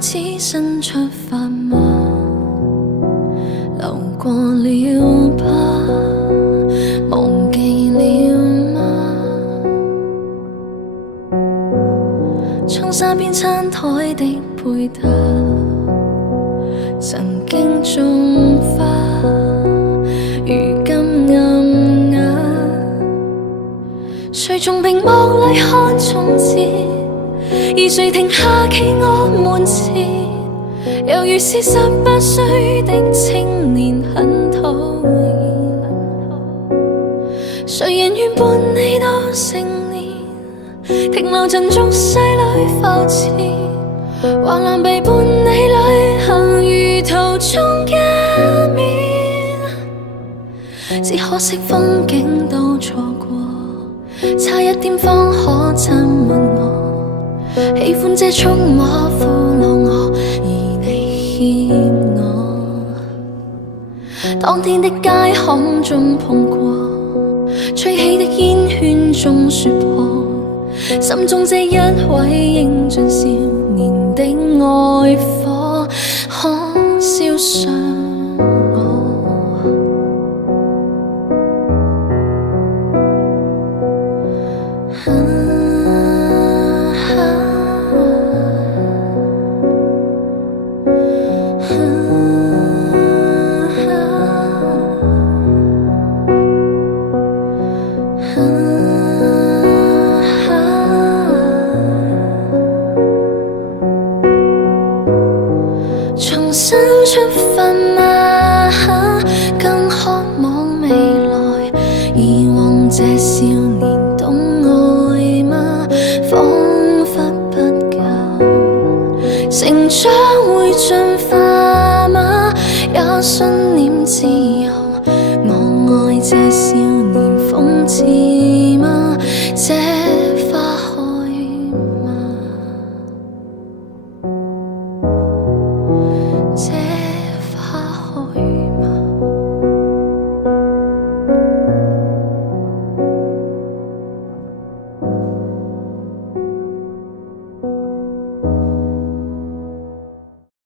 開始新出發嗎？流過了吧，忘記了嗎？窗紗邊餐台的配搭，曾經種花，如今暗啞。誰從屏幕裏看從前？而誰停下企我門前？猶如是18歲的青年，很討厭。誰人願伴你到成年？停留陣俗世裏浮潛，橫欄被伴你旅行，如途中一面。只可惜風景都錯過，差一點方可親吻我。喜歡這充滿俘虜我，而你欠我。當天的街巷中碰過，吹起的煙圈中說破，心中這一位英俊少年的愛火，可燒傷我。重新出發嗎？更渴望未來。以往這少年懂愛嗎？彷彿不夠。成長會進化嗎？也信念自由。我愛這少年諷刺。